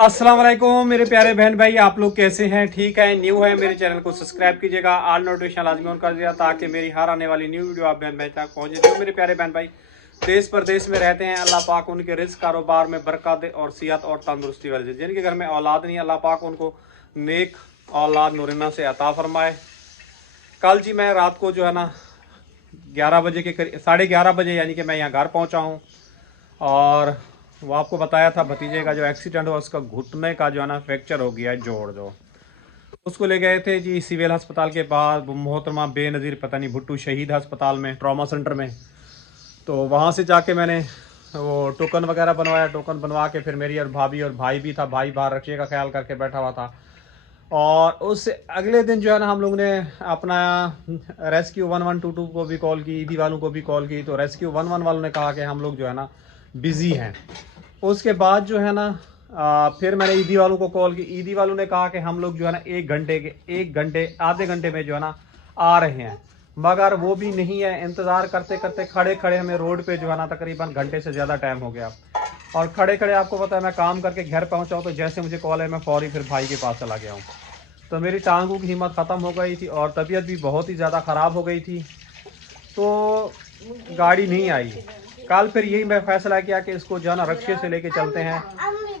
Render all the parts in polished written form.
अस्सलाम वालेकुम मेरे प्यारे बहन भाई, आप लोग कैसे हैं? ठीक है? न्यू है मेरे चैनल को सब्सक्राइब कीजिएगा, ऑल नोटिफिकेशन लाजमी ऑन कर दिया ताकि मेरी हर आने वाली न्यू वीडियो आप बहन भाई तक पहुंचे। जो मेरे प्यारे बहन भाई देश प्रदेश में रहते हैं, अल्लाह पाक उनके रिस्क कारोबार में बरकत दे और सेहत और तंदुरुस्ती वाले, जिनके घर में औलाद नहीं, अल्लाह पाक उनको नेक औलाद नूरिना से अता फरमाए। कल जी मैं रात को जो है ना 11 बजे के करीब, 11:30 बजे यानी कि मैं यहाँ घर पहुँचा हूँ। और वो आपको बताया था भतीजे का जो एक्सीडेंट हुआ उसका घुटने का जो है ना फ्रैक्चर हो गया है, जोड़ जो उसको ले गए थे जी सिविल अस्पताल के पास, मोहतरमा बेनज़ीर पता नहीं भुट्टू शहीद अस्पताल में, ट्रॉमा सेंटर में। तो वहाँ से जाके मैंने वो टोकन वगैरह बनवाया, टोकन बनवा के फिर मेरी और भाभी और भाई भी था, भाई बाहर रखिए का ख्याल करके बैठा हुआ था। और उससे अगले दिन जो है ना हम लोग ने अपना रेस्क्यू 1122 को भी कॉल की, ईदी वालों को भी कॉल की। तो रेस्क्यू 11 वालों ने कहा कि हम लोग जो है ना बिज़ी हैं। उसके बाद जो है ना फिर मैंने ईदी वालों को कॉल की, ईदी वालों ने कहा कि हम लोग जो है ना आधे घंटे में जो है ना आ रहे हैं, मगर वो भी नहीं है। इंतज़ार करते करते खड़े खड़े हमें रोड पे जो है ना तकरीबन घंटे से ज़्यादा टाइम हो गया। और खड़े खड़े आपको पता है मैं काम करके घर पहुंचा हूँ, तो जैसे मुझे कॉल है मैं फौरी फिर भाई के पास चला गया हूँ। तो मेरी टांगों की हिम्मत ख़त्म हो गई थी और तबीयत भी बहुत ही ज़्यादा ख़राब हो गई थी, तो गाड़ी नहीं आई। कल फिर यही मैं फ़ैसला किया कि इसको जो है ना रक्शे से लेके चलते हैं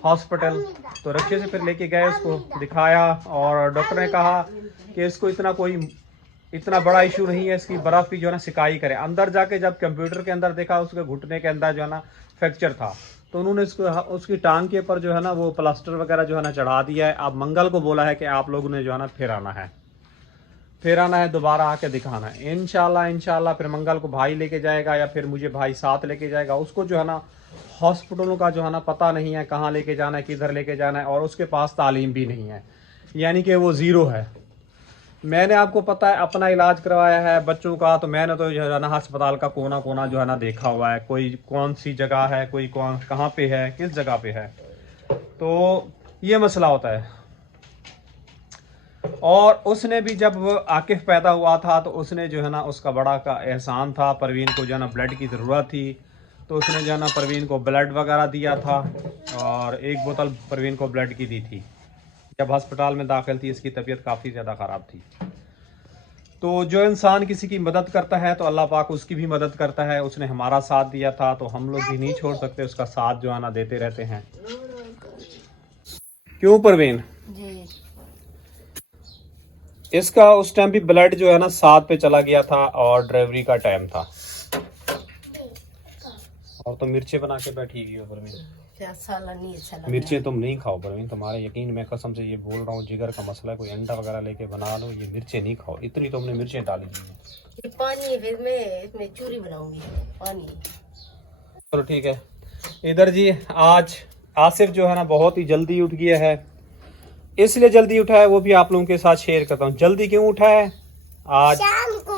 हॉस्पिटल। तो रक्शे से फिर लेके गए, उसको दिखाया और डॉक्टर ने कहा कि इसको इतना बड़ा इशू नहीं है, इसकी बर्फ़ की जो है ना सिकाई करें। अंदर जाके जब कंप्यूटर के अंदर देखा, उसके घुटने के अंदर जो है ना फ्रैक्चर था, तो उन्होंने उसकी टांग के ऊपर जो है ना वो प्लास्टर वगैरह जो है ना चढ़ा दिया है। अब मंगल को बोला है कि आप लोगों ने जो है ना फिर आना है दोबारा आके दिखाना है। इंशाल्लाह फिर मंगल को भाई लेके जाएगा या फिर मुझे भाई साथ लेके जाएगा। उसको जो है ना हॉस्पिटलों का जो है ना पता नहीं है, कहाँ लेके जाना है, किधर लेके जाना है, और उसके पास तालीम भी नहीं है, यानी कि वो ज़ीरो है। मैंने आपको पता है अपना इलाज करवाया है बच्चों का, तो मैंने तो जो है ना अस्पताल का कोना कोना जो है ना देखा हुआ है, कोई कौन सी जगह है, कोई कौन कहाँ पे है, किस जगह पे है। तो ये मसला होता है। और उसने भी जब आकिफ पैदा हुआ था तो उसने जो है ना उसका बड़ा का एहसान था, परवीन को जो है ना ब्लड की ज़रूरत थी, तो उसने जो है ना परवीन को ब्लड वगैरह दिया था और एक बोतल परवीन को ब्लड की दी थी। जब अस्पताल में दाखिल थी इसकी तबीयत काफ़ी ज़्यादा ख़राब थी। तो जो इंसान किसी की मदद करता है तो अल्लाह पाक उसकी भी मदद करता है। उसने हमारा साथ दिया था तो हम लोग भी नहीं छोड़ सकते, उसका साथ जो है ना देते रहते हैं। क्यों परवीन? इसका उस टाइम भी ब्लड जो है ना 7 पे चला गया था और डिलीवरी का टाइम था। और तो मिर्चें बना के बैठी हुई हो परवीन। मिर्चें तुम नहीं खाओ परवीन, तुम्हारे यकीन मैं कसम से ये बोल रहा हूँ, जिगर का मसला है, कोई अंडा वगैरह लेके बना लो, ये मिर्चें नहीं खाओ। इतनी तुमने मिर्चें डाली दी। पानी फिर मैं इसमें चूरी बनाऊंगी पानी। चलो ठीक है। इधर जी आज आसिफ जो है ना बहुत ही जल्दी उठ गया है। इसलिए जल्दी उठा है वो भी आप लोगों के साथ शेयर करता हूँ। जल्दी क्यों उठा है आज? शाम को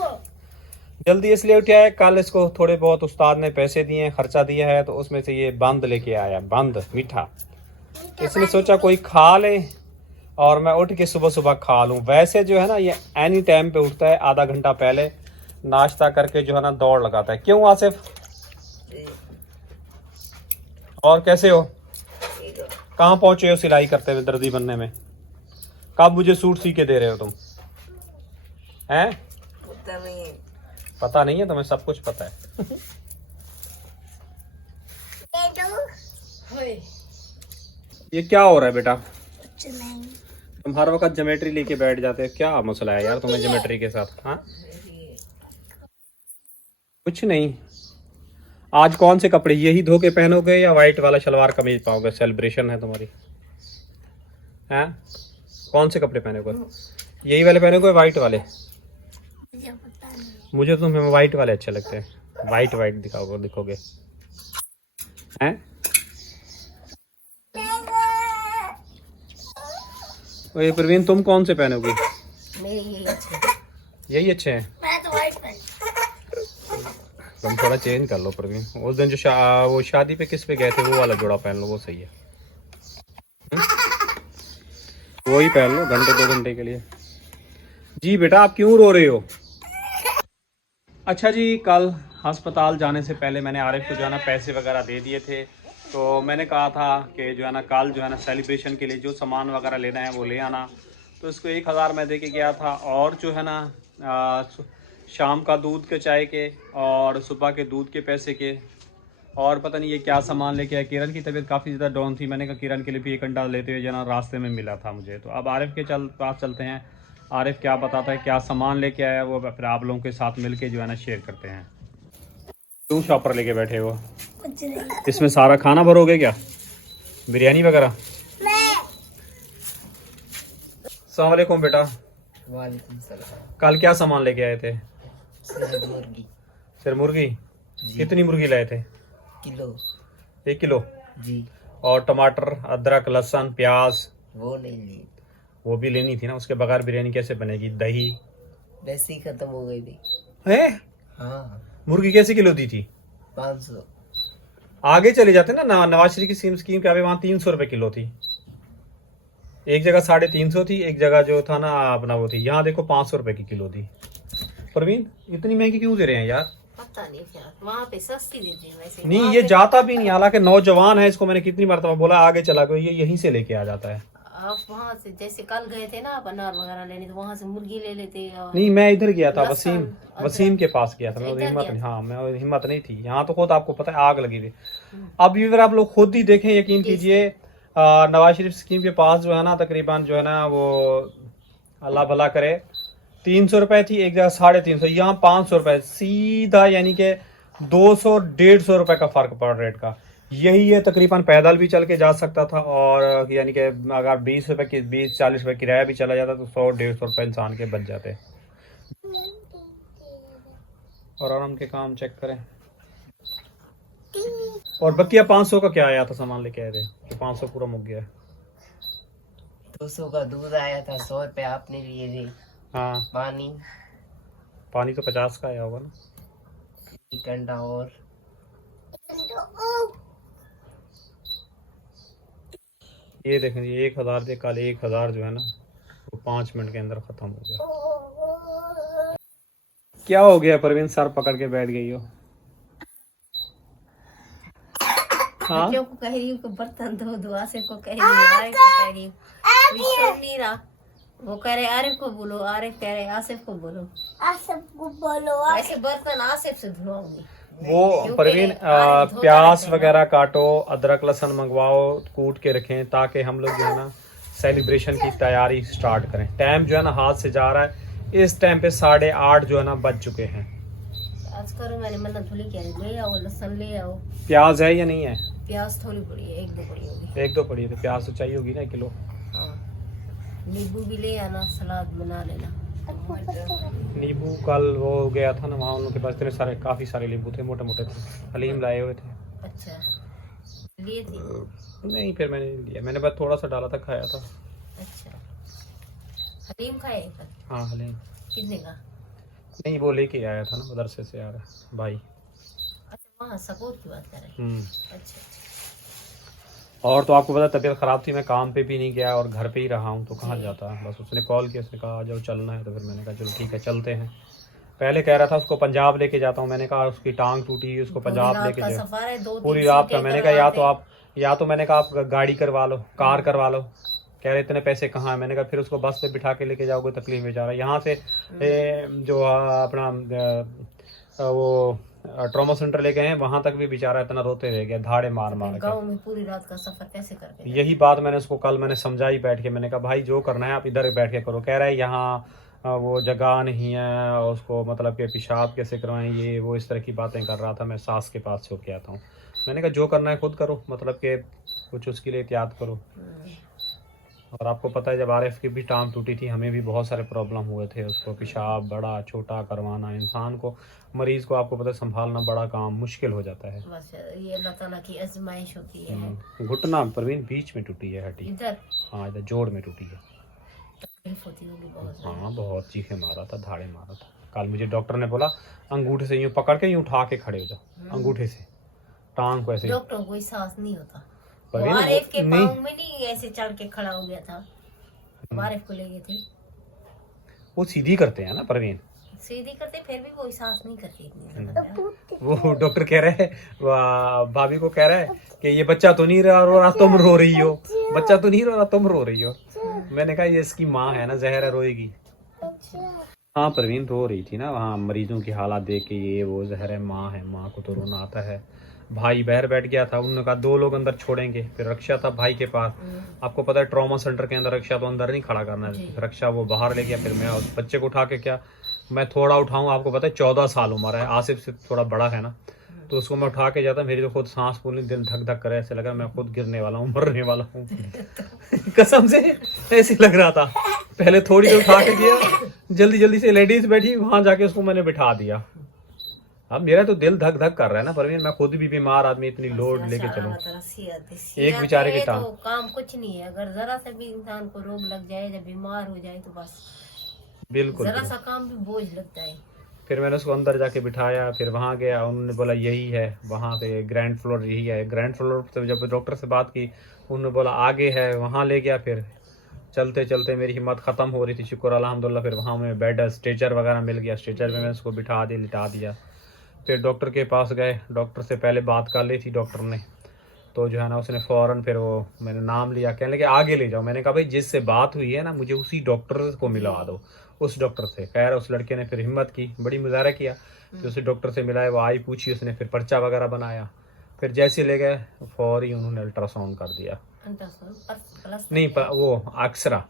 जल्दी इसलिए उठा है, कल इसको थोड़े बहुत उस्ताद ने पैसे दिए हैं, खर्चा दिया है, तो उसमें से ये बंद लेके आया, बंद मीठा। इसने सोचा कोई खा ले और मैं उठ के सुबह सुबह खा लूँ। वैसे जो है ना ये एनी टाइम पे उठता है, आधा घंटा पहले नाश्ता करके जो है ना दौड़ लगाता है। क्यों आसिफ? और कैसे हो? कहाँ पहुंचे हो सिलाई करते हुए, दर्जी बनने में? कब मुझे सूट सी के दे रहे हो तुम? हैं? पता नहीं है तुम्हें, सब कुछ पता है। ये क्या हो रहा है बेटा? तुम हर वक्त ज्योमेट्री लेके बैठ जाते हो, क्या मसला है यार तुम्हें ज्योमेट्री के साथ? हाँ कुछ नहीं। आज कौन से कपड़े यही धो के पहनोगे या वाइट वाला शलवार कमीज पाओगे? सेलिब्रेशन है तुम्हारी? हैं? कौन से कपड़े पहनोगे? यही वाले पहनोगे वाइट वाले? मुझे तो तुम्हें वाइट वाले अच्छे लगते हैं। वाइट वाइट दिखोगे हैं? ओए प्रवीण तुम कौन से पहनोगी? यही अच्छे हैं। मैं तो वाइट पहन। तुम थोड़ा चेंज कर लो प्रवीण। उस दिन जो वो शादी पे किस पे गए थे वो वाला जोड़ा पहन लो, वो सही है। वही पहन लो घंटे 2 घंटे के लिए। जी बेटा आप क्यों रो रहे हो? अच्छा जी, कल अस्पताल जाने से पहले मैंने आरिफ को जो है ना पैसे वगैरह दे दिए थे तो मैंने कहा था कि जो है ना कल जो है ना सेलिब्रेशन के लिए जो सामान वगैरह लेना है वो ले आना। तो इसको 1000 मैं दे के गया था, और जो है ना शाम का दूध के चाय के और सुबह के दूध के पैसे के, और पता नहीं ये क्या सामान लेके आया। किरण की तबीयत काफ़ी ज़्यादा डाउन थी, मैंने कहा किरण के लिए भी एक अंडा लेते हुए जो है ना रास्ते में मिला था मुझे। तो अब आरिफ के पास चलते हैं, आरिफ क्या बताता है, क्या सामान लेके आया वो फिर आप लोगों के साथ मिल के जो है ना शेयर करते हैं। क्यों शॉपर लेके बैठे हो? इसमें सारा खाना भरोगे क्या, बिरयानी वगैरह? अस्सलाम वालेकुम बेटा। वालेकुम सलाम। कल क्या सामान लेके आए थे? सिर्फ मुर्गी सिर मुर्गी? जी। कितनी मुर्गी लाए थे? Kilo 1 kilo. जी। और टमाटर, अदरक, लहसुन, प्याज वो नहीं ली, वो भी लेनी थी ना, उसके बगैर बिरयानी कैसे बनेगी? दही वैसे ही खत्म हो गई थी। है? हाँ, मुर्गी कैसे किलो दी थी? 500। आगे चले जाते ना, नवाज शरीफ की स्कीम के वहाँ 300 रुपए किलो थी। एक जगह 350 थी, एक जगह जो था ना अपना वो थी। यहाँ देखो 500 रुपए की किलो दी। प्रवीण इतनी महंगी क्यों दे रहे हैं यार? पता नहीं यार, वहाँ पे सस्ती देते हैं वैसे। नहीं वहाँ ये पे जाता भी नहीं, हालांकि नौजवान है, इसको मैंने कितनी मरतबा बोला आगे चला गया, ये यहीं से लेके आ जाता है। आप वहाँ से जैसे कल गए थे ना आप अनार वगैरह लेने, तो वहाँ से मुर्गी ले लेते। और नहीं मैं इधर गया था, लहसुन, वसीम के पास गया था मैं, इधर हिम्मत गया नहीं, हाँ मैं हिम्मत नहीं थी। यहाँ तो खुद आपको पता है आग लगी थी। अब ये आप लोग खुद ही देखें, यकीन कीजिए नवाज शरीफ स्कीम के पास जो है ना तकरीबन जो है ना वो अल्लाह भला करे 300 रुपए थी, एक जगह 350, यहाँ 500 रुपए सीधा, यानी कि 200-150 रुपए का फर्क पड़ रेट का। यही है तकरीबन पैदल भी चल के जा सकता था, और यानी कि अगर 20-40 रुपए किराया भी चला जाता तो 100-150 रुपए इंसान के बच जाते। और आराम के काम चेक करें। और बकिया 500 का क्या आया था सामान लेके आए थे कि 500 पूरा मुक गया? 200 का दूध आया था, 100 रुपए आपने लिए थे। हाँ पानी तो 50 का आया होगा ना। एक अंडा और ये देखें, ये 1000 थे कल, 1000 जो है ना वो 5 मिनट के अंदर खत्म हो गया। क्या हो गया प्रवीण, सर पकड़ के बैठ गई हो? हाँ बच्चों को कह रही हूँ कि बर्तन धो, दुआ से को कह रही हूँ, आरिफ को कह रही हूँ, कोई सुन नहीं रहा। वो कह रहे आरिफ को बोलो, आरिफ कह रहे आसिफ को बोलो, आसिफ को बोलो। ऐसे बर्तन आसिफ से धुलवाऊंगी। वो प्रवीण आरिफ धोता प्याज रहता है ना। वगैरह काटो, अदरक लहसुन मंगवाओ, कूट के रखें, ताकि हम लोग जो है ना सेलिब्रेशन की तैयारी स्टार्ट करें। टाइम जो है ना हाथ से जा रहा है, इस टाइम पे 8:30 जो है ना बज चुके हैं। आज करो मैंने मन्नत थोड़ी कह रही, ले आओ लहसुन, ले आओ। प्याज है या नहीं है? प्याज थोड़ी पड़ी है, 1-2 पड़ी होगी। 1-2 पड़ी है तो प्याज तो चाहिए होगी ना 1 किलो। हाँ, नींबू भी ले आना, सलाद बना लेना। नींबू कल वो हो गया था ना वहाँ, उन लोगों के पास इतने सारे, काफ़ी सारे नींबू थे, मोटे मोटे थे, हलीम लाए हुए थे। अच्छा लिए थे? नहीं फिर मैंने नहीं लिया, मैंने बस थोड़ा सा डाला था, खाया था। अच्छा हलीम खाए कल? हाँ हलीम। कितने का? नहीं वो लेके आया था ना मदरसे से, आ रहा भाई। अच्छा वहाँ सपोर्ट की बात कर रहे हैं। अच्छा। और तो आपको पता तबीयत ख़राब थी, मैं काम पे भी नहीं गया और घर पे ही रहा हूँ, तो कहाँ जाता। बस उसने कॉल किया, उसने कहा आ जाओ चलना है, तो फिर मैंने कहा चलो ठीक है चलते हैं। पहले कह रहा था उसको पंजाब लेके जाता हूँ, मैंने कहा उसकी टांग टूटी, उसको पंजाब लेके जाओ। सफर है, 2-3 पूरी रात का। सीटें मैंने कहा या तो मैंने कहा आप गाड़ी करवा लो, कार हम्म। करवा लो। कह रहे इतने पैसे कहाँ है? मैंने कहा फिर उसको बस पे बिठा के लेके जाओगे, तकलीफ में जा रहा है। यहाँ से जो अपना वो ट्रॉमा सेंटर ले गए हैं, वहां तक भी बेचारा इतना रोते रह गया, धाड़े मार मार के। गाँव में पूरी रात का सफर कैसे करके? यही बात मैंने उसको कल मैंने समझाई बैठ के, मैंने कहा भाई जो करना है आप इधर बैठ के करो। कह रहा है यहाँ वो जगह नहीं है, और उसको मतलब कि पेशाब कैसे करवाएं, ये वो इस तरह की बातें कर रहा था। मैं सास के पास से होके आता हूँ, मैंने कहा जो करना है खुद करो, मतलब कि कुछ उसके लिए एहतियात करो। और आपको पता है जब आरिफ की भी टांग टूटी थी, हमें भी बहुत सारे प्रॉब्लम हुए थे। उसको पेशाब बड़ा छोटा करवाना, इंसान को, मरीज़ को आपको पता है संभालना बड़ा काम मुश्किल हो जाता है। बस ये अल्लाह ताला की आजमाइश होती है। घुटना प्रवीण बीच में टूटी है हड्डी। इधर? हाँ इधर जोड़ में टूटी है। तकलीफ होती होगी बहुत। हाँ बहुत चीखे मारा था, धाड़े मारा था। कल मुझे डॉक्टर ने बोला अंगूठे से यूँ पकड़ के यूँ उठा के खड़े हो जाओ, अंगूठे से टांग को ऐसे। डॉक्टर को कोई सांस नहीं होता। प्रवीण, आरिफ के नहीं। पाँव में नहीं ऐसे चढ़ के खड़ा हो गया था, आरिफ को ले गए थे। वो सीधी करते हैं ना प्रवीण, सीधी करते फिर भी वो एहसास नहीं करती इतनी। वो डॉक्टर कह रहे हैं, भाभी को कह रहा है कि ये बच्चा तो नहीं रो रहा, तुम रो रही हो, बच्चा तो नहीं रो रहा, तुम रो रही हो। मैंने कहा ये इसकी माँ है ना, जहर है, रोएगी। हाँ परवीन रो रही थी ना, वहाँ मरीजों की हालात देख के, ये वो जहर है, माँ है, माँ को तो रोना आता है। भाई बाहर बैठ गया था, उन्होंने कहा 2 लोग अंदर छोड़ेंगे, फिर रक्षा था भाई के पास। आपको पता है ट्रॉमा सेंटर के अंदर रक्षा तो अंदर नहीं खड़ा करना है, रक्षा वो बाहर ले गया। फिर मैं उस बच्चे को उठा के, क्या मैं थोड़ा उठाऊं, आपको पता है 14 साल उम्र है, आसिफ से थोड़ा बड़ा है ना, तो उसको मैं उठा के जाता, मेरी तो खुद सांस फूलनी, दिल धक धक करे, ऐसे लगा मैं खुद गिरने वाला हूँ, मरने वाला हूँ। कसम से ऐसे लग रहा था। पहले थोड़ी देर उठा के दिया, जल्दी जल्दी से लेडीज बैठी वहां जाके उसको मैंने बिठा दिया। अब मेरा तो दिल धक धक कर रहा है ना परवीन, मैं खुद भी बीमार आदमी, इतनी लोड लेके चलूं, एक बेचारे की टांग। तो काम कुछ नहीं है, अगर जरा सा भी इंसान को रोग लग जाए, जब बीमार हो जाए तो बस बिल्कुल जरा सा काम भी बोझ लगता है। फिर मैंने उसको अंदर जाके बिठाया, फिर वहाँ गया, उन्होंने बोला यही है, वहाँ पे ग्रैंड फ्लोर यही है। ग्रैंड फ्लोर से जब डॉक्टर से बात की, उन्होंने बोला आगे है, वहाँ ले गया। फिर चलते चलते मेरी हिम्मत ख़त्म हो रही थी, शुक्र अल्हम्दुलिल्लाह, फिर वहाँ में बेड स्ट्रेचर वगैरह मिल गया, स्ट्रेचर में मैंने उसको बिठा दिया, लिटा दिया। फिर डॉक्टर के पास गए, डॉक्टर से पहले बात कर ली थी डॉक्टर ने, तो जो है ना उसने फ़ौरन, फिर वो मैंने नाम लिया, कहने लगे आगे ले जाओ। मैंने कहा भाई जिससे बात हुई है ना, मुझे उसी डॉक्टर को मिलवा दो, उस डॉक्टर से। खैर उस लड़के ने फिर हिम्मत की, बड़ी मुजाहरा किया, फिर उसे डॉक्टर से मिलाया, वो आई, पूछी उसने, फिर पर्चा वगैरह बनाया। फिर जैसे ले गए फौरी उन्होंने अल्ट्रासाउंड कर दिया, नहीं वो एक्सरा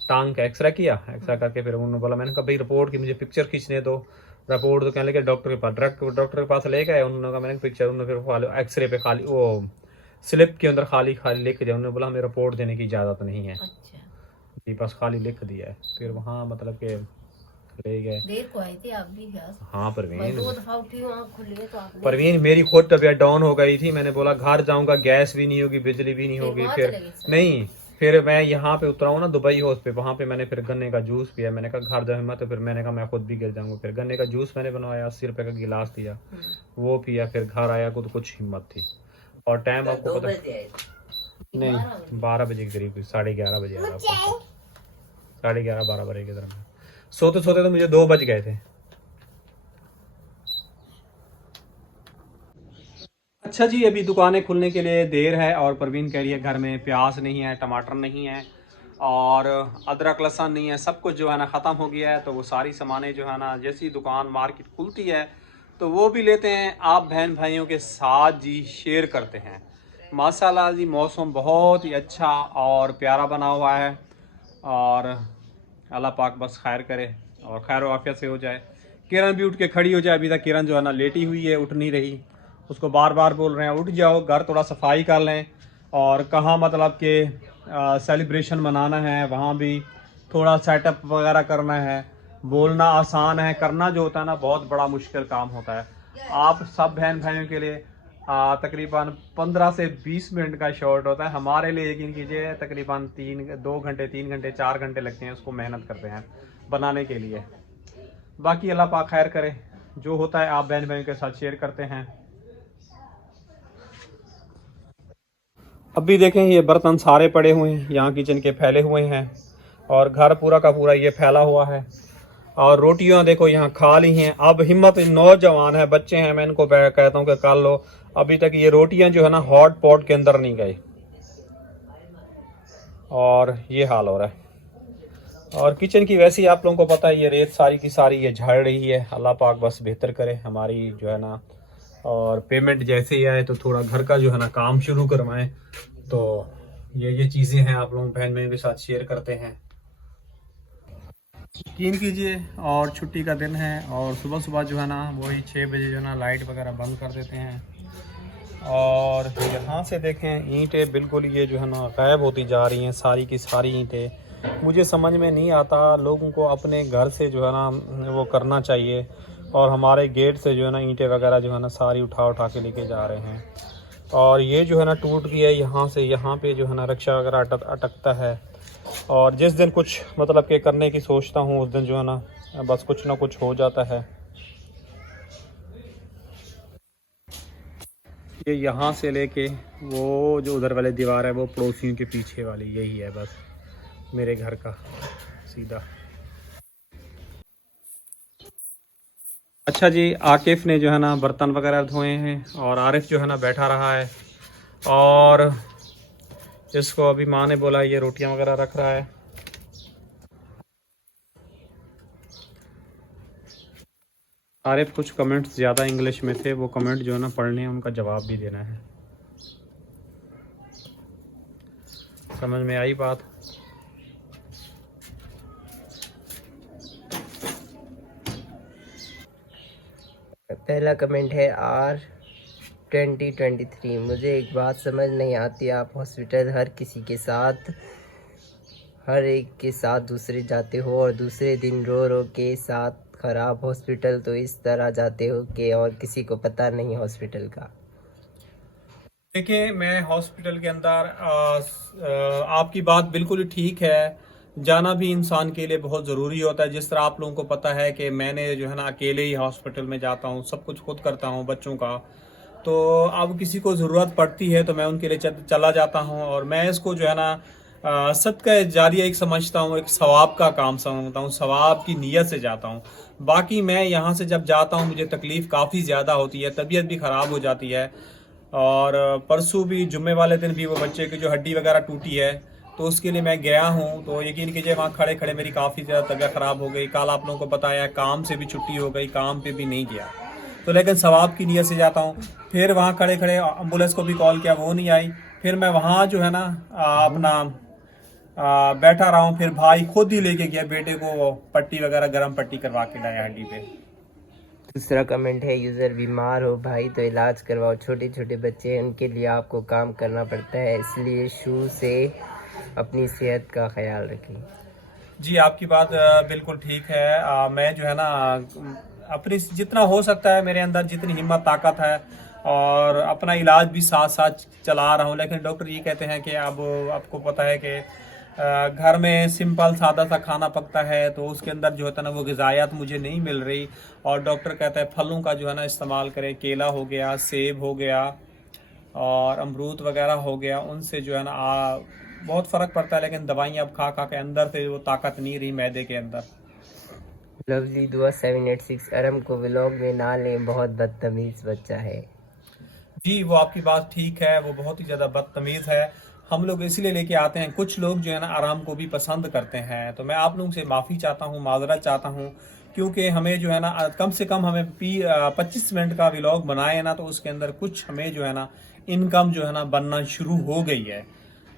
टांग का एक्सरा किया। एक्सरा करके फिर उन्होंने बोला, मैंने कहा भाई रिपोर्ट की मुझे पिक्चर खींचने दो। रिपोर्ट तो कहने लगे डॉक्टर के पास, डॉक्टर के पास ले गए, उन्होंने कहा मैंने पिक्चर, उन्होंने फिर एक्सरे पे खाली वो स्लिप के अंदर खाली लिख दिया। उन्होंने बोला हमें रिपोर्ट देने की इजाज़त नहीं है, जी बस खाली लिख दिया है। फिर वहाँ मतलब के ले गए। देर को आई थी आप भी? हाँ परवीन, 2 दफा उठी हूँ, आँख खुली है तो आपने। परवीन मेरी खुद तबीयत डाउन हो गई थी, मैंने बोला घर जाऊंगा, गैस भी नहीं होगी, बिजली भी नहीं होगी। फिर नहीं, फिर मैं यहाँ पे उतरा हूँ ना दुबई हाउस पे, वहाँ पे मैंने फिर गन्ने का जूस पिया। मैंने कहा घर जाऊँ हिम्मत, तो फिर मैंने कहा मैं खुद भी गिर जाऊंगा। फिर गन्ने का जूस मैंने बनवाया, 80 रुपये का गिलास दिया, वो पिया। फिर घर आया को तो कुछ हिम्मत थी। और टाइम आपको पता नहीं, 12 बजे के करीब, 11:30 बजे आया, 11:30 12 बजे के दरमियान। सोते सोते तो मुझे 2 बज गए थे। अच्छा जी, अभी दुकानें खुलने के लिए देर है, और परवीन कह रही है घर में प्याज नहीं है, टमाटर नहीं है, और अदरक लहसुन नहीं है, सब कुछ जो है ना ख़त्म हो गया है। तो वो सारी सामानें जो है ना, जैसी दुकान मार्केट खुलती है तो वो भी लेते हैं, आप बहन भाइयों के साथ जी शेयर करते हैं। माशाल्लाह जी मौसम बहुत ही अच्छा और प्यारा बना हुआ है, और अल्लाह पाक बस खैर करे और खैर आफियत से हो जाए। किरण भी उठ के खड़ी हो जाए, अभी तक किरण जो है ना लेटी हुई है, उठ नहीं रही। उसको बार बार बोल रहे हैं उठ जाओ, घर थोड़ा सफाई कर लें। और कहाँ मतलब कि सेलिब्रेशन मनाना है, वहाँ भी थोड़ा सेटअप वगैरह करना है। बोलना आसान है, करना जो होता है ना बहुत बड़ा मुश्किल काम होता है। आप सब बहन भाइयों के लिए तकरीबन 15 से 20 मिनट का शॉट होता है, हमारे लिए यकीन कीजिए तकरीबन 2 घंटे 3 घंटे 4 घंटे लगते हैं, उसको मेहनत करते हैं बनाने के लिए। बाकी अल्लाह पाक खैर करे, जो होता है आप बहन भाइयों के साथ शेयर करते हैं। अभी देखें ये बर्तन सारे पड़े हुए हैं, यहाँ किचन के फैले हुए हैं, और घर पूरा का पूरा ये फैला हुआ है। और रोटियां देखो यहाँ खाली हैं। अब हिम्मत, नौजवान है, बच्चे हैं, मैं इनको कहता हूँ कि कर लो। अभी तक ये रोटियां जो है ना हॉट पॉट के अंदर नहीं गई, और ये हाल हो रहा है। और किचन की वैसे ही आप लोगों को पता है, ये रेत सारी की सारी ये झाड़ रही है। अल्लाह पाक बस बेहतर करे हमारी जो है ना, और पेमेंट जैसे ही आए तो थोड़ा घर का जो है ना काम शुरू करवाएं। तो ये चीज़ें हैं, आप लोग बहन भाइयों के साथ शेयर करते हैं। यकीन कीजिए, और छुट्टी का दिन है, और सुबह सुबह जो है ना वही 6 बजे जो है ना लाइट वगैरह बंद कर देते हैं। और यहाँ से देखें ईंटें बिल्कुल ये जो है ना गायब होती जा रही हैं, सारी की सारी ईंटें। मुझे समझ में नहीं आता, लोगों को अपने घर से जो है ना वो करना चाहिए, और हमारे गेट से जो है ना ईंटें वगैरह जो है ना सारी उठा के लेके जा रहे हैं। और ये जो है ना टूट गया है, यहाँ से यहाँ पे जो है ना रक्षा वगैरह अटकता है। और जिस दिन कुछ मतलब के करने की सोचता हूँ, उस दिन जो है ना बस कुछ ना कुछ हो जाता है। ये यहाँ से लेके वो जो उधर वाली दीवार है, वो पड़ोसियों के पीछे वाली, यही है बस मेरे घर का सीधा। अच्छा जी, आकिफ ने जो है ना बर्तन वगैरह धोए हैं और आरिफ जो है ना बैठा रहा है और इसको अभी माँ ने बोला ये रोटियां वगैरह रख रहा है। आरिफ कुछ कमेंट्स ज़्यादा इंग्लिश में थे, वो कमेंट जो है ना पढ़ने हैं, उनका जवाब भी देना है। समझ में आई बात? पहला कमेंट है R2023। मुझे एक बात समझ नहीं आती, आप हॉस्पिटल हर एक के साथ दूसरे जाते हो और दूसरे दिन रो रो के साथ खराब हॉस्पिटल तो इस तरह जाते हो कि और किसी को पता नहीं हॉस्पिटल का। देखिए, मैं हॉस्पिटल के अंदर आपकी बात बिल्कुल ही ठीक है, जाना भी इंसान के लिए बहुत ज़रूरी होता है। जिस तरह आप लोगों को पता है कि मैंने जो है ना अकेले ही हॉस्पिटल में जाता हूँ, सब कुछ खुद करता हूँ बच्चों का। तो अब किसी को ज़रूरत पड़ती है तो मैं उनके लिए चला जाता हूँ और मैं इसको जो है ना सदका जारिया एक समझता हूँ, एक सवाब का काम समझता हूँ, सवाब की नीयत से जाता हूँ। बाकी मैं यहाँ से जब जाता हूँ मुझे तकलीफ़ काफ़ी ज़्यादा होती है, तबीयत भी ख़राब हो जाती है। और परसों भी जुम्मे वाले दिन भी वो बच्चे की जो हड्डी वगैरह टूटी है तो उसके लिए मैं गया हूँ, तो यकीन कीजिए वहाँ खड़े खड़े मेरी काफ़ी ज़्यादा तबीयत ख़राब हो गई। कल आप लोगों को बताया काम से भी छुट्टी हो गई, काम पे भी नहीं गया, तो लेकिन सवाब की नीयत से जाता हूँ। फिर वहाँ खड़े खड़े एम्बुलेंस को भी कॉल किया, वो नहीं आई। फिर मैं वहाँ जो है ना अपना बैठा रहा हूँ। फिर भाई खुद ही लेके गया बेटे को, पट्टी वगैरह गर्म पट्टी करवा के लाया हड्डी पे। दूसरा कमेंट है, यूज़र बीमार हो भाई तो इलाज करवाओ, छोटे छोटे बच्चे हैं उनके लिए आपको काम करना पड़ता है, इसलिए शुरू से अपनी सेहत का ख्याल रखें। जी, आपकी बात बिल्कुल ठीक है। मैं जो है ना अपनी जितना हो सकता है मेरे अंदर जितनी हिम्मत ताकत है और अपना इलाज भी साथ साथ चला रहा हूँ। लेकिन डॉक्टर ये कहते हैं कि अब आपको पता है कि घर में सिंपल सादा सा खाना पकता है तो उसके अंदर जो होता है ना वो ग़िज़ायात मुझे नहीं मिल रही। और डॉक्टर कहता है फलों का जो है ना इस्तेमाल करें, केला हो गया, सेब हो गया और अमरूद वगैरह हो गया, उनसे जो है ना बहुत फ़र्क पड़ता है। लेकिन दवाइयाँ अब खा खा के अंदर से वो ताकत नहीं रही मैदे के अंदर। लवली दुआ 786, अरम को व्लॉग में ना लें, बहुत बदतमीज़ बच्चा है। जी, वो आपकी बात ठीक है, वो बहुत ही ज़्यादा बदतमीज़ है। हम लोग इसलिए लेके आते हैं, कुछ लोग जो है ना आराम को भी पसंद करते हैं। तो मैं आप लोगों से माफ़ी चाहता हूँ, माजरत चाहता हूँ, क्योंकि हमें जो है ना कम से कम हमें 25 मिनट का व्लॉग बनाए ना तो उसके अंदर कुछ हमें जो है ना इनकम जो है ना बनना शुरू हो गई है।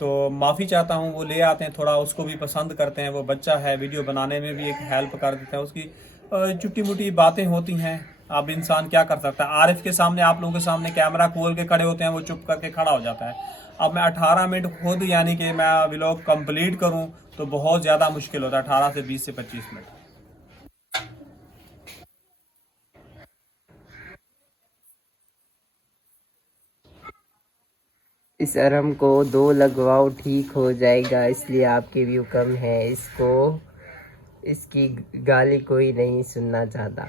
तो माफ़ी चाहता हूँ। वो ले आते हैं, थोड़ा उसको भी पसंद करते हैं, वो बच्चा है, वीडियो बनाने में भी एक हेल्प कर देता है, उसकी चुट्टी मुट्टी बातें होती हैं। अब इंसान क्या कर सकता है। आरिफ के सामने, आप लोगों के सामने कैमरा खोल के खड़े होते हैं, वो चुप करके खड़ा हो जाता है। अब मैं 18 मिनट खुद यानी कि मैं व्लॉग कंप्लीट करूं तो बहुत ज़्यादा मुश्किल होता है, 18 से 20 से 25 मिनट। इस अरम को 2 लगवाओ, ठीक हो जाएगा, इसलिए आपके व्यू कम है। इसकी गाली कोई नहीं सुनना चाहता।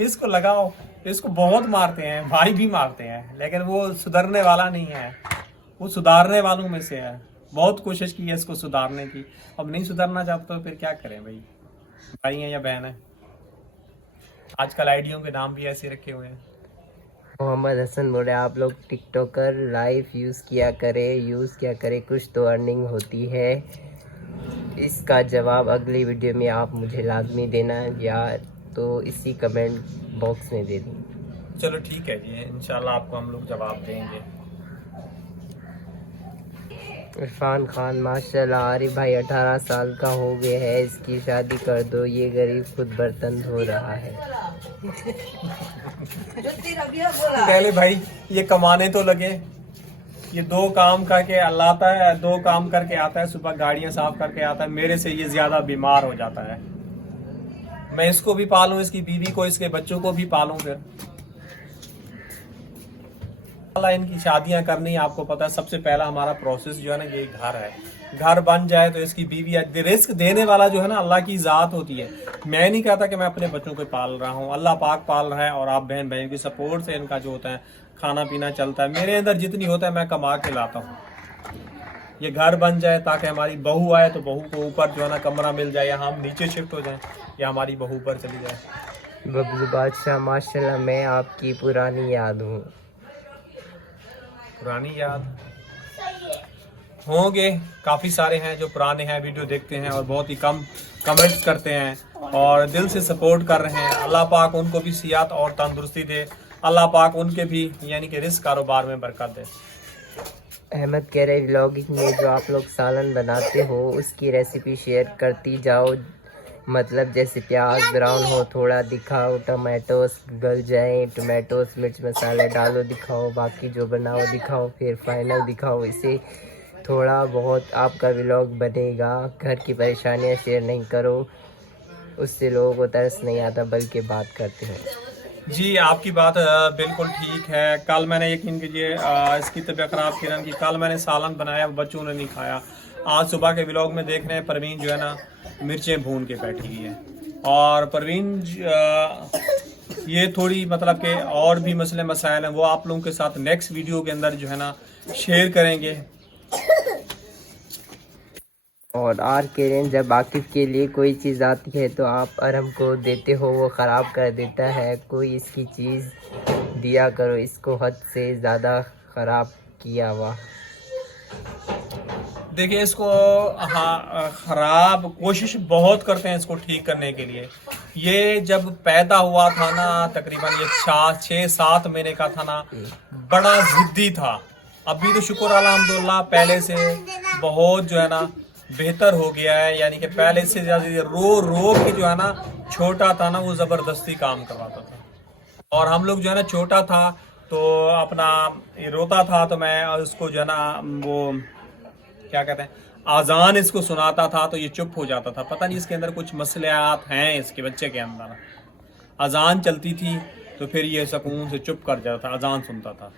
इसको लगाओ, इसको बहुत मारते हैं, भाई भी मारते हैं, लेकिन वो सुधरने वाला नहीं है। वो सुधारने वालों में से है। बहुत कोशिश की है इसको सुधारने की, अब नहीं सुधरना चाहता तो फिर क्या करें भाई, भाई है या बहन है। आजकल आईडियों के नाम भी ऐसे रखे हुए हैं। मोहम्मद हसन बोले, आप लोग टिकटॉकर लाइव यूज़ किया करे, कुछ तो अर्निंग होती है। इसका जवाब अगली वीडियो में आप मुझे लाजमी देना, या तो इसी कमेंट बॉक्स में दे दी। चलो ठीक है जी, इंशाल्लाह आपको हम लोग जवाब देंगे। इरफान खान, माशाल्लाह आरिफ भाई 18 साल का हो गया है, इसकी शादी कर दो, ये गरीब खुद बर्तन धो रहा है। पहले भाई ये कमाने तो लगे, ये 2 काम करके लाता है, 2 काम करके आता है, सुबह गाड़ियां साफ करके आता है, मेरे से ये ज्यादा बीमार हो जाता है। मैं इसको भी पालूं, इसकी बीवी को, इसके बच्चों को भी पालूं, फिर इनकी शादियां करनी है। आपको पता है सबसे पहला हमारा प्रोसेस जो है ना ये घर है। घर बन जाए तो इसकी बीवी, रिस्क देने वाला जो है ना अल्लाह की ज़ात होती है। मैं नहीं कहता कि मैं अपने बच्चों को पाल रहा हूँ, अल्लाह पाक पाल रहा है और आप बहन भाइयों की सपोर्ट से इनका जो होता है खाना पीना चलता है। मेरे अंदर जितनी होता है मैं कमा के लाता हूँ। ये घर बन जाए ताकि हमारी बहू आए तो बहू को ऊपर जो है ना कमरा मिल जाए, या हम नीचे शिफ्ट हो जाएं या हमारी बहू ऊपर चली जाए। बबलू बादशाह माशाल्लाह मैं आपकी पुरानी याद हूँ। पुरानी याद होंगे, काफ़ी सारे हैं जो पुराने हैं, वीडियो देखते हैं और बहुत ही कम कमेंट्स करते हैं और दिल से सपोर्ट कर रहे हैं। अल्लाह पाक उनको भी सियात और तंदुरुस्ती दे, अल्लाह पाक उनके भी यानी कि रिस्क कारोबार में बरकत दे। अहमद कह रहे व्लॉगिंग में जो आप लोग सालन बनाते हो उसकी रेसिपी शेयर करती जाओ, मतलब जैसे प्याज ब्राउन हो थोड़ा दिखाओ, टमाटोस गल जाए, टमाटोस मिर्च मसाले डालो दिखाओ, बाकी जो बनाओ दिखाओ, फिर फाइनल दिखाओ। इसे थोड़ा बहुत आपका व्लॉग बनेगा। घर की परेशानियां शेयर नहीं करो, उससे लोगों को तरस नहीं आता बल्कि बात करते हैं। जी आपकी बात बिल्कुल ठीक है। कल मैंने यकीन कीजिए इसकी तबीयत ख़राब किरण की, कल मैंने सालन बनाया बच्चों ने नहीं खाया। आज सुबह के व्लॉग में देख रहे हैं परवीन जो है ना मिर्चें भून के बैठी हुई है, और परवीन ये थोड़ी मतलब कि और भी मसले मसाइल हैं वो आप लोगों के साथ नेक्स्ट वीडियो के अंदर जो है ना शेयर करेंगे। और आर केरन जब आकिफ के लिए कोई चीज़ आती है तो आप अरम को देते हो, वो ख़राब कर देता है। कोई इसकी चीज़ दिया करो, इसको हद से ज़्यादा ख़राब किया हुआ। देखिए इसको ख़राब कोशिश बहुत करते हैं इसको ठीक करने के लिए। ये जब पैदा हुआ था ना तकरीबन ये 6-7 महीने का था ना, बड़ा ज़िद्दी था। अभी तो शुक्र अल्हम्दुलिल्लाह पहले से बहुत जो है ना बेहतर हो गया है, यानी कि पहले से ज़्यादा रो के जो है ना छोटा था ना वो ज़बरदस्ती काम करवाता था। और हम लोग जो है ना छोटा था तो अपना रोता था तो मैं उसको जो है ना वो क्या कहते हैं आज़ान इसको सुनाता था तो ये चुप हो जाता था। पता नहीं इसके अंदर कुछ मसलियात हैं इसके बच्चे के अंदर। अजान चलती थी तो फिर ये सुकून से चुप कर जाता था, अजान सुनता था।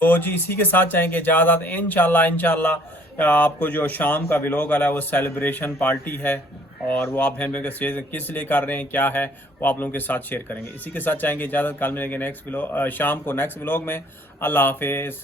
तो जी इसी के साथ चाहेंगे इजाज़त। इंशाल्लाह आपको जो शाम का व्लॉग वाला है वो सेलिब्रेशन पार्टी है, और वो आप बहन भाई का किस लिए कर रहे हैं क्या है वो आप लोगों के साथ शेयर करेंगे। इसी के साथ चाहेंगे इजाज़त। कल मिलेंगे नेक्स्ट व्लॉग शाम को नेक्स्ट व्लॉग में। अल्लाह हाफिज़।